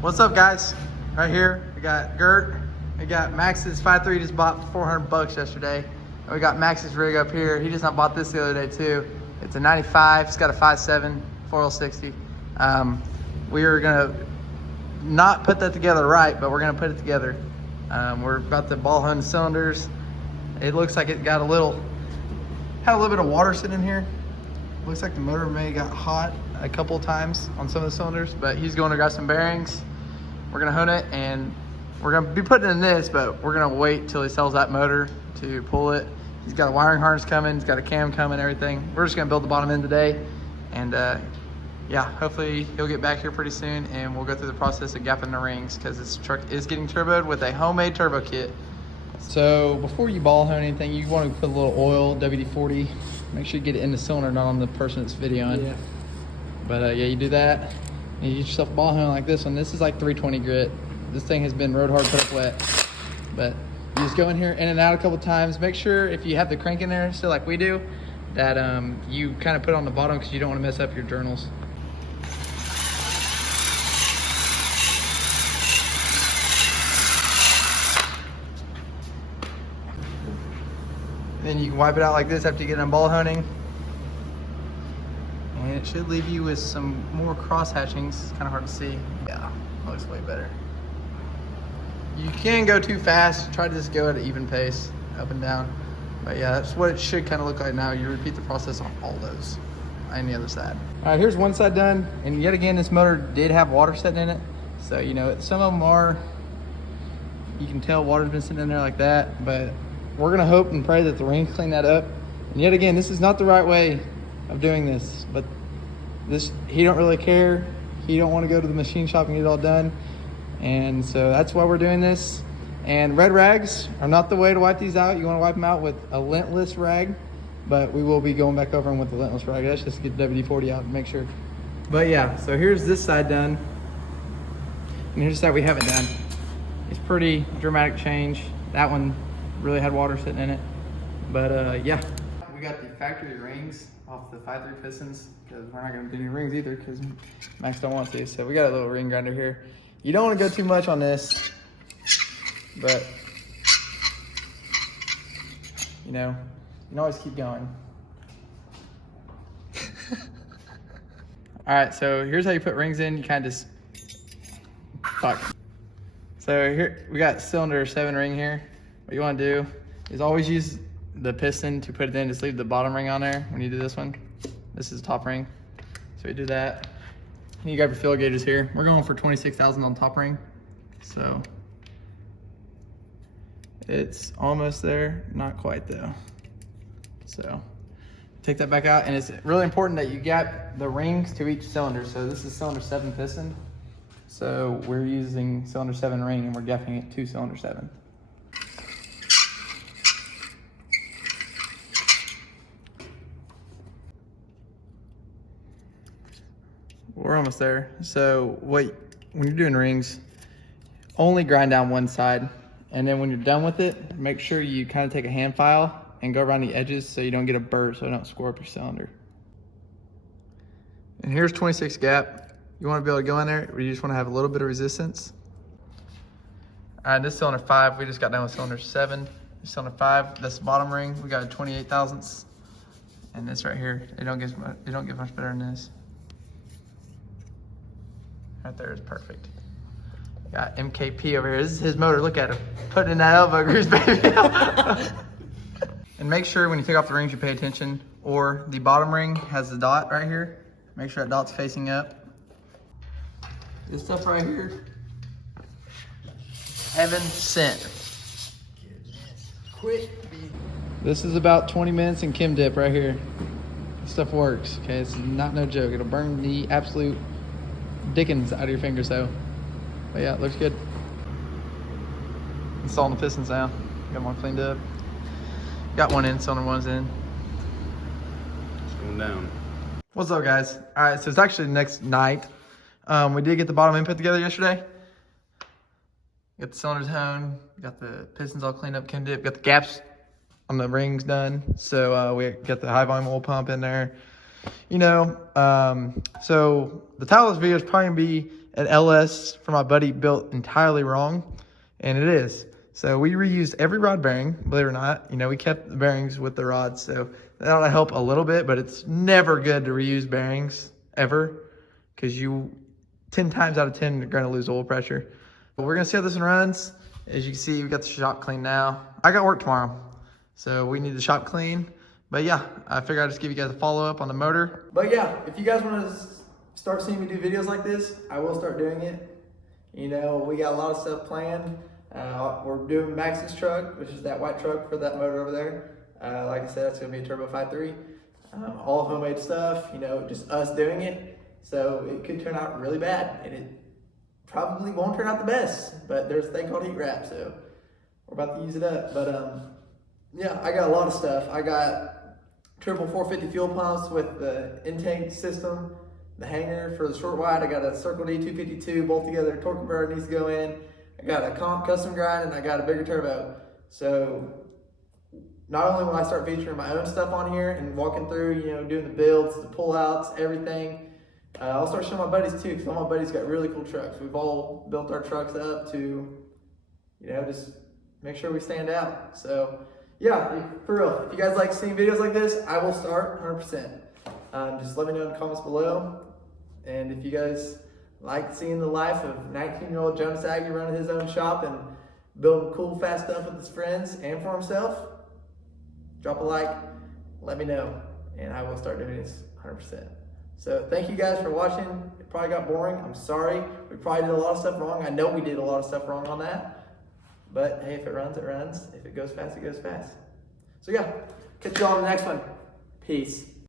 What's up, guys? Right here, we got Gert. We got Max's 5.3 just bought for $400 yesterday. And we got Max's rig up here. He just not bought this the other day too. It's a 95. It's got a 5.7 4L60. We are gonna not put that together right, but we're gonna put it together. We're about to ball hone the cylinders. It looks like it got had a little bit of water sitting in here. Looks like the motor may have got hot a couple times on some of the cylinders, but he's going to grab some bearings. We're gonna hone it, and we're gonna be putting it in this, but we're gonna wait till he sells that motor to pull it. He's got a wiring harness coming, he's got a cam coming, everything. We're just gonna build the bottom end today, and yeah, hopefully he'll get back here pretty soon, and we'll go through the process of gapping the rings, because this truck is getting turboed with a homemade turbo kit. So before you ball hone anything, you want to put a little oil, WD-40. Make sure you get it in the cylinder, not on the person that's videoing. Yeah. But yeah, you do that. And you get yourself a ball hone like this one. This is like 320 grit. This thing has been road hard, put up wet. But you just go in here, in and out a couple times. Make sure if you have the crank in there, still like we do, that you kind of put it on the bottom, because you don't want to mess up your journals. Then you can wipe it out like this after you get done ball honing. And it should leave you with some more cross hatchings. Kind of hard to see. Yeah, looks way better. You can go too fast. Try to just go at an even pace, up and down. But yeah, that's what it should kind of look like now. You repeat the process on all those, and the other side. All right, here's one side done. And yet again, this motor did have water sitting in it. So, you know, some of them are, you can tell water's been sitting in there like that. But we're gonna hope and pray that the rings clean that up. And yet again, this is not the right way of doing this, but he don't really care. He don't want to go to the machine shop and get it all done. And so that's why we're doing this. And red rags are not the way to wipe these out. You want to wipe them out with a lintless rag, but we will be going back over them with the lintless rag. Let's just get WD-40 out and make sure. But yeah, so here's this side done. And here's the side we haven't done. It's pretty dramatic change. That one really had water sitting in it. But yeah. We got the factory rings off the 5.3 pistons, because we're not gonna do any rings either, because Max don't want to. So we got a little ring grinder here. You don't want to go too much on this, but you know, you can always keep going. All right, so here's how you put rings in. You kind of just, fuck. So here, we got cylinder 7 ring here. What you want to do is always use the piston to put it in. Just leave the bottom ring on there when you do this one. This is the top ring. So we do that. And you got your fill gauges here. We're going for 26,000 on top ring. So it's almost there, not quite though. So take that back out, and it's really important that you gap the rings to each cylinder. So this is cylinder 7 piston. So we're using cylinder 7 ring, and we're gapping it to cylinder 7. We're almost there. So when you're doing rings, only grind down one side, and then when you're done with it, make sure you kind of take a hand file and go around the edges so you don't get a burr, so it don't score up your cylinder. And here's 26 gap. You want to be able to go in there, or you just want to have a little bit of resistance. All right, this cylinder 5, we just got done with cylinder 7. This cylinder 5, that's the bottom ring. We got a 28 thousandths, and this right here, it don't get much better than this. Right there is perfect. Got MKP over here. This is his motor. Look at him. Putting in that elbow grease, baby. And make sure when you take off the rings, you pay attention. Or the bottom ring has the dot right here. Make sure that dot's facing up. This stuff right here, heaven sent. Quit. This is about 20 minutes in chem dip right here. This stuff works, okay? It's not no joke. It'll burn the absolute dickens out of your fingers though. But yeah, it looks good. Installing the pistons now. Got them all cleaned up. Got one in, cylinder 1's in. It's going down. What's up, guys? All right, so it's actually the next night. We did get the bottom end put together yesterday. Got the cylinders honed, got the pistons all cleaned up, chem dip, got the gaps on the rings done. So we got the high volume oil pump in there. So the title of this video is probably gonna be an LS for my buddy built entirely wrong, and it is. So we reused every rod bearing, believe it or not. We kept the bearings with the rods, so that'll help a little bit, but it's never good to reuse bearings, ever, because 10 times out of 10, you're gonna lose oil pressure. But we're gonna see how this one runs. As you can see, we got the shop clean now. I got work tomorrow, so we need the shop clean. But yeah, I figured I'd just give you guys a follow-up on the motor. But yeah, if you guys wanna start seeing me do videos like this, I will start doing it. We got a lot of stuff planned. We're doing Max's truck, which is that white truck for that motor over there. Like I said, it's gonna be a Turbo 5.3. All homemade stuff, just us doing it. So it could turn out really bad, and it probably won't turn out the best, but there's a thing called heat wrap, so we're about to use it up. But yeah, I got a lot of stuff. I got triple 450 fuel pumps with the intake system, the hanger for the short wide. I got a Circle D 252 bolt together torque converter needs to go in. I got a comp custom grind, and I got a bigger turbo. So not only will I start featuring my own stuff on here and walking through, doing the builds, the pullouts, everything, I'll start showing my buddies too, because all my buddies got really cool trucks. We've all built our trucks up to, just make sure we stand out. So yeah, for real, if you guys like seeing videos like this, I will start 100%. Just let me know in the comments below. And if you guys like seeing the life of 19-year-old Jonas Aggie running his own shop and building cool, fast stuff with his friends and for himself, drop a like, let me know, and I will start doing this 100%. So thank you guys for watching. It probably got boring. I'm sorry. We probably did a lot of stuff wrong. I know we did a lot of stuff wrong on that. But hey, if it runs, it runs. If it goes fast, it goes fast. So yeah, catch you all in the next one. Peace.